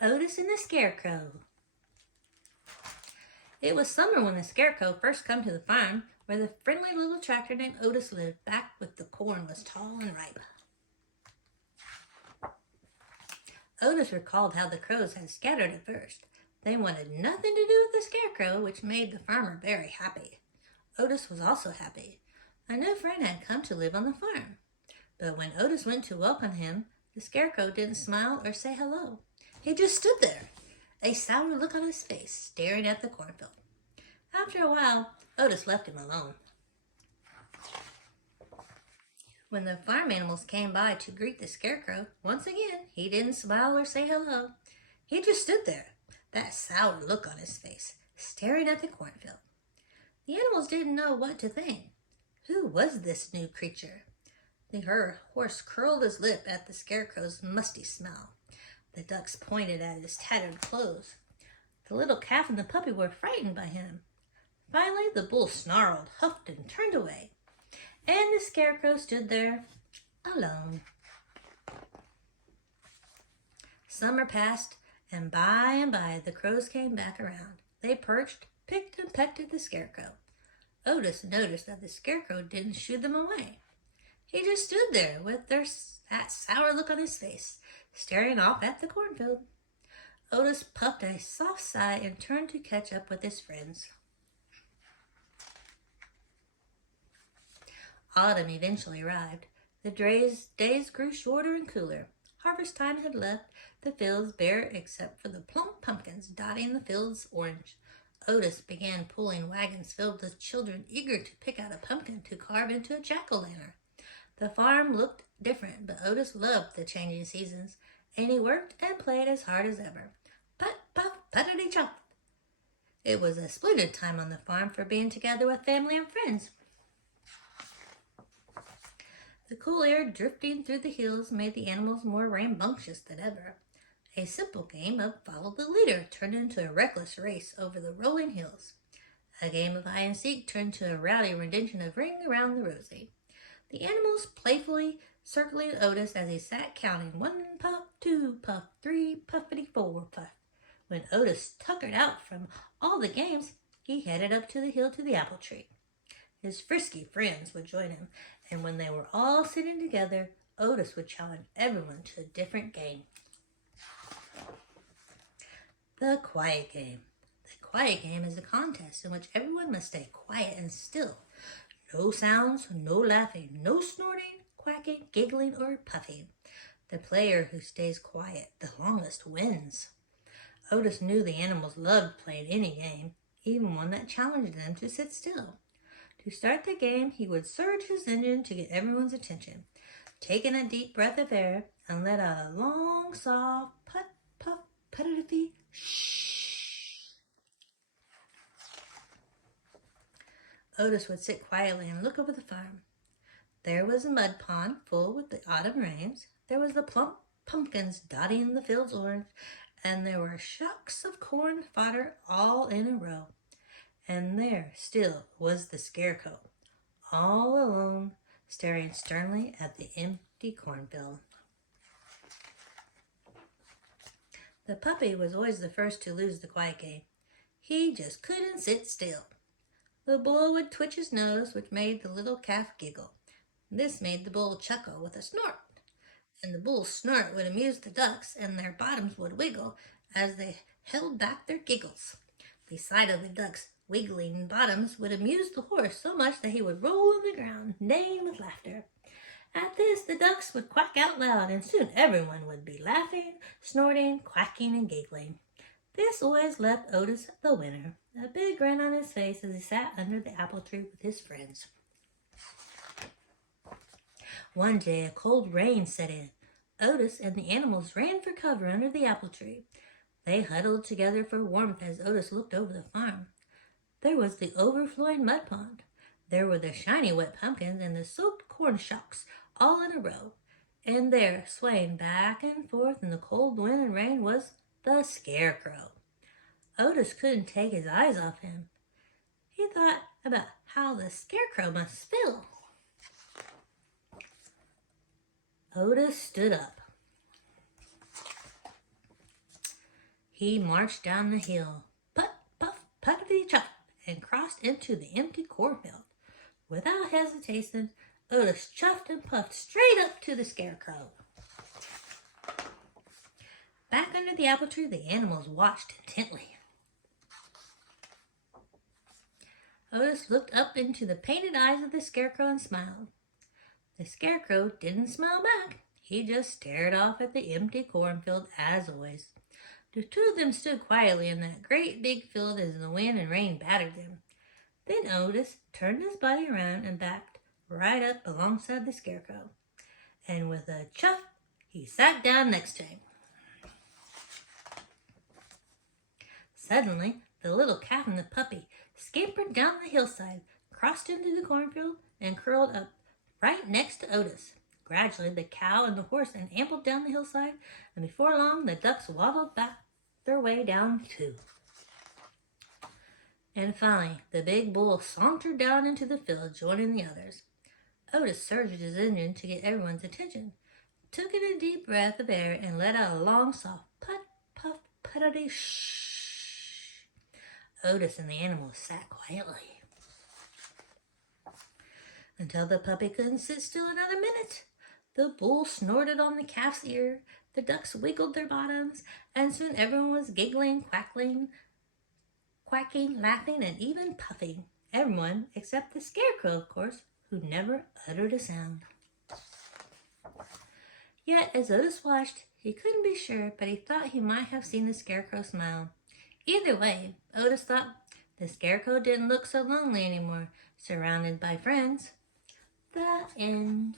Otis and the Scarecrow. It was summer when the Scarecrow first come to the farm where the friendly little tractor named Otis lived, back when the corn was tall and ripe. Otis recalled how the crows had scattered at first. They wanted nothing to do with the Scarecrow, which made the farmer very happy. Otis was also happy. A new friend had come to live on the farm. But when Otis went to welcome him, the Scarecrow didn't smile or say hello. He just stood there, a sour look on his face, staring at the cornfield. After a while, Otis left him alone. When the farm animals came by to greet the Scarecrow, once again, he didn't smile or say hello. He just stood there, that sour look on his face, staring at the cornfield. The animals didn't know what to think. Who was this new creature? The horse curled his lip at the Scarecrow's musty smell. The ducks pointed at his tattered clothes. The little calf and the puppy were frightened by him. Finally, the bull snarled, huffed, and turned away. And the Scarecrow stood there, alone. Summer passed, and by the crows came back around. They perched, picked, and pecked at the Scarecrow. Otis noticed that the Scarecrow didn't shoo them away. He just stood there with that sour look on his face, staring off at the cornfield. Otis puffed a soft sigh and turned to catch up with his friends. Autumn eventually arrived. The days grew shorter and cooler. Harvest time had left the fields bare except for the plump pumpkins dotting the fields orange. Otis began pulling wagons filled with children eager to pick out a pumpkin to carve into a jack-o'-lantern. The farm looked different, but Otis loved the changing seasons, and he worked and played as hard as ever. Put, puff, puttity-chop. It was a splendid time on the farm for being together with family and friends. The cool air drifting through the hills made the animals more rambunctious than ever. A simple game of follow the leader turned into a reckless race over the rolling hills. A game of hide and seek turned to a rowdy rendition of Ring Around the Rosie. The animals playfully circling Otis as he sat counting 1 puff, 2 puff, 3 puffity 4 puff. When Otis tuckered out from all the games, he headed up to the hill to the apple tree. His frisky friends would join him, and when they were all sitting together, Otis would challenge everyone to a different game. The Quiet Game. The Quiet Game is a contest in which everyone must stay quiet and still. No sounds, no laughing, no snorting, quacking, giggling, or puffing. The player who stays quiet the longest wins. Otis knew the animals loved playing any game, even one that challenged them to sit still. To start the game, he would surge his engine to get everyone's attention, taking a deep breath of air and let out a long, soft puff, puff, puttity, shh. Otis would sit quietly and look over the farm. There was a mud pond full with the autumn rains. There was the plump pumpkins dotting the fields orange, and there were shocks of corn fodder all in a row. And there still was the Scarecrow, all alone, staring sternly at the empty cornfield. The puppy was always the first to lose the quiet game. He just couldn't sit still. The bull would twitch his nose, which made the little calf giggle. This made the bull chuckle with a snort, and the bull's snort would amuse the ducks, and their bottoms would wiggle as they held back their giggles. The sight of the ducks' wiggling bottoms would amuse the horse so much that he would roll on the ground, neighing with laughter. At this, the ducks would quack out loud, and soon everyone would be laughing, snorting, quacking, and giggling. This always left Otis the winner, a big grin on his face as he sat under the apple tree with his friends. One day, a cold rain set in. Otis and the animals ran for cover under the apple tree. They huddled together for warmth as Otis looked over the farm. There was the overflowing mud pond. There were the shiny wet pumpkins and the soaked corn shocks all in a row. And there, swaying back and forth in the cold wind and rain, was the Scarecrow. Otis couldn't take his eyes off him. He thought about how the Scarecrow must feel. Otis stood up. He marched down the hill, put, puff, puffity chuff, and crossed into the empty cornfield. Without hesitation, Otis chuffed and puffed straight up to the Scarecrow. Back under the apple tree, the animals watched intently. Otis looked up into the painted eyes of the Scarecrow and smiled. The Scarecrow didn't smile back. He just stared off at the empty cornfield as always. The two of them stood quietly in that great big field as the wind and rain battered them. Then Otis turned his body around and backed right up alongside the Scarecrow. And with a chuff, he sat down next to him. Suddenly, the little calf and the puppy scampered down the hillside, crossed into the cornfield, and curled up right next to Otis. Gradually, the cow and the horse ambled down the hillside, and before long, the ducks waddled back their way down too. And finally, the big bull sauntered down into the field, joining the others. Otis surged his engine to get everyone's attention, took in a deep breath of air, and let out a long, soft put, puff, puttity shh. Otis and the animals sat quietly until the puppy couldn't sit still another minute. The bull snorted on the calf's ear, the ducks wiggled their bottoms, and soon everyone was giggling, quacking, laughing, and even puffing. Everyone except the Scarecrow, of course, who never uttered a sound. Yet, as Otis watched, he couldn't be sure, but he thought he might have seen the Scarecrow smile. Either way, Otis thought the Scarecrow didn't look so lonely anymore, surrounded by friends. The end.